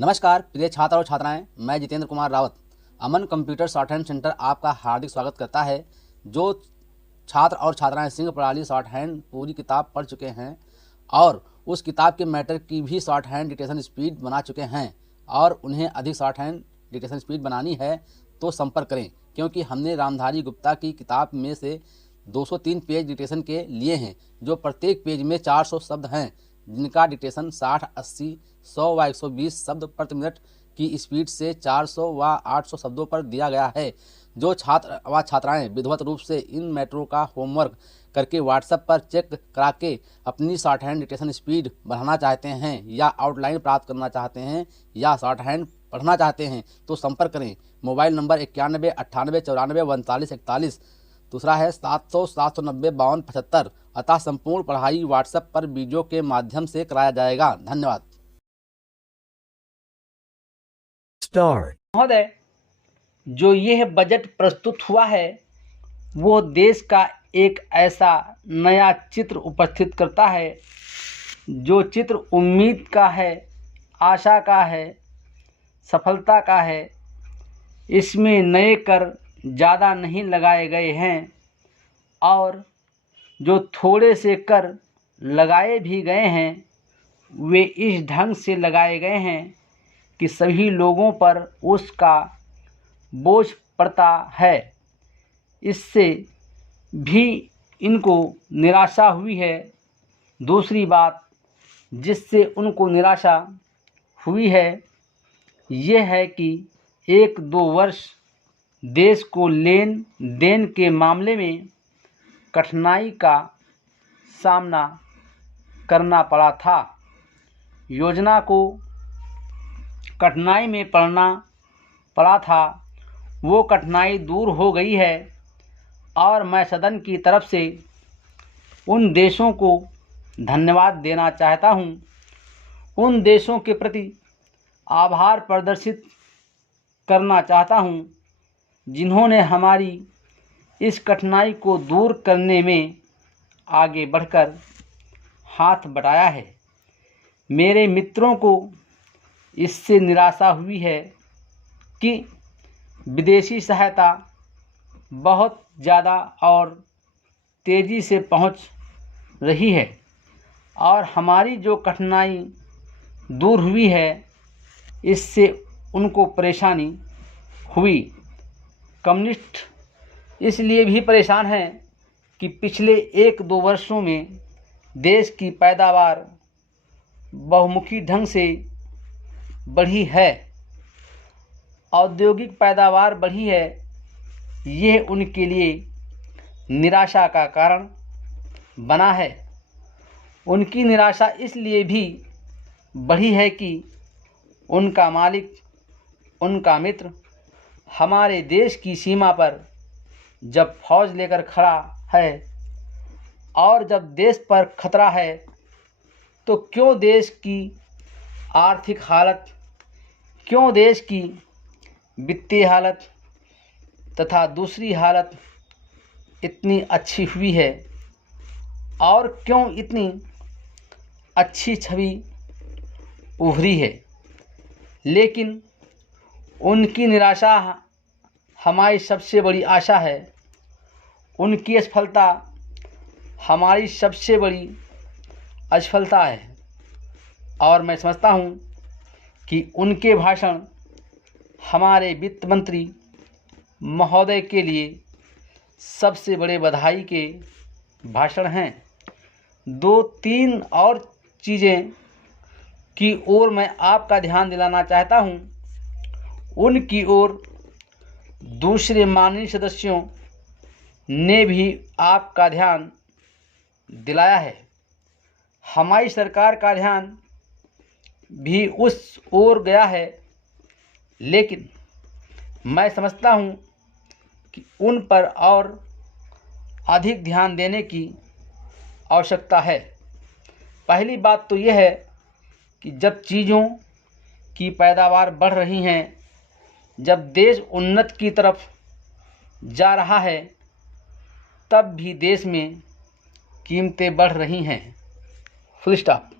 नमस्कार प्रिय छात्र और छात्राएं, मैं जितेंद्र कुमार रावत अमन कंप्यूटर शॉर्ट हैंड सेंटर आपका हार्दिक स्वागत करता है। जो छात्र और छात्राएं सिंह प्रणाली शॉर्ट हैंड पूरी किताब पढ़ चुके हैं और उस किताब के मैटर की भी शॉर्ट हैंड डिक्टेशन स्पीड बना चुके हैं और उन्हें अधिक शॉर्ट हैंड डिक्टेशन स्पीड बनानी है तो संपर्क करें, क्योंकि हमने रामधारी गुप्ता की किताब में से 203 पेज डिक्टेशन के लिए हैं, जो प्रत्येक पेज में 400 शब्द हैं, जिनका डिक्टेशन 60, 80, 100 व 120 शब्द प्रति मिनट की स्पीड से 400 व 800 शब्दों पर दिया गया है। जो छात्र व छात्राएं विधिवत रूप से इन मैटरों का होमवर्क करके व्हाट्सएप पर चेक करा के अपनी शॉर्ट हैंड डिक्टेशन स्पीड बढ़ाना चाहते हैं या आउटलाइन प्राप्त करना चाहते हैं या शॉर्ट हैंड पढ़ना चाहते हैं तो संपर्क करें। Mobile number 91 98 94 39 41। दूसरा है 700 790 52 75। अतः संपूर्ण पढ़ाई व्हाट्सएप पर वीडियो के माध्यम से कराया जाएगा। धन्यवाद। महोदय, जो यह बजट प्रस्तुत हुआ है वो देश का एक ऐसा नया चित्र उपस्थित करता है जो चित्र उम्मीद का है, आशा का है, सफलता का है। इसमें नए कर ज़्यादा नहीं लगाए गए हैं और जो थोड़े से कर लगाए भी गए हैं वे इस ढंग से लगाए गए हैं कि सभी लोगों पर उसका बोझ पड़ता है। इससे भी इनको निराशा हुई है। दूसरी बात जिससे उनको निराशा हुई है ये है कि 1-2 वर्ष देश को लेन देन के मामले में कठिनाई का सामना करना पड़ा था। योजना को कठिनाई में पड़ा था, वो कठिनाई दूर हो गई है और मैं सदन की तरफ से उन देशों को धन्यवाद देना चाहता हूँ, उन देशों के प्रति आभार प्रदर्शित करना चाहता हूँ जिन्होंने हमारी इस कठिनाई को दूर करने में आगे बढ़कर हाथ बटाया है। मेरे मित्रों को इससे निराशा हुई है कि विदेशी सहायता बहुत ज़्यादा और तेज़ी से पहुंच रही है और हमारी जो कठिनाई दूर हुई है इससे उनको परेशानी हुई। कम्युनिस्ट इसलिए भी परेशान हैं कि पिछले 1-2 वर्षों में देश की पैदावार बहुमुखी ढंग से बढ़ी है, औद्योगिक पैदावार बढ़ी है। यह उनके लिए निराशा का कारण बना है। उनकी निराशा इसलिए भी बढ़ी है कि उनका मालिक, उनका मित्र हमारे देश की सीमा पर जब फौज लेकर खड़ा है और जब देश पर खतरा है तो क्यों देश की आर्थिक हालत, क्यों देश की वित्तीय हालत तथा दूसरी हालत इतनी अच्छी हुई है और क्यों इतनी अच्छी छवि उभरी है। लेकिन उनकी निराशा हमारी सबसे बड़ी आशा है, उनकी असफलता हमारी सबसे बड़ी असफलता है और मैं समझता हूँ कि उनके भाषण हमारे वित्त मंत्री महोदय के लिए सबसे बड़े बधाई के भाषण हैं। 2-3 और चीज़ें की ओर मैं आपका ध्यान दिलाना चाहता हूँ, उनकी ओर दूसरे माननीय सदस्यों ने भी आपका ध्यान दिलाया है। हमारी सरकार का ध्यान भी उस ओर गया है, लेकिन मैं समझता हूँ कि उन पर और अधिक ध्यान देने की आवश्यकता है। पहली बात तो यह है कि जब चीज़ों की पैदावार बढ़ रही हैं, जब देश उन्नति की तरफ जा रहा है, तब भी देश में कीमतें बढ़ रही हैं। Full stop.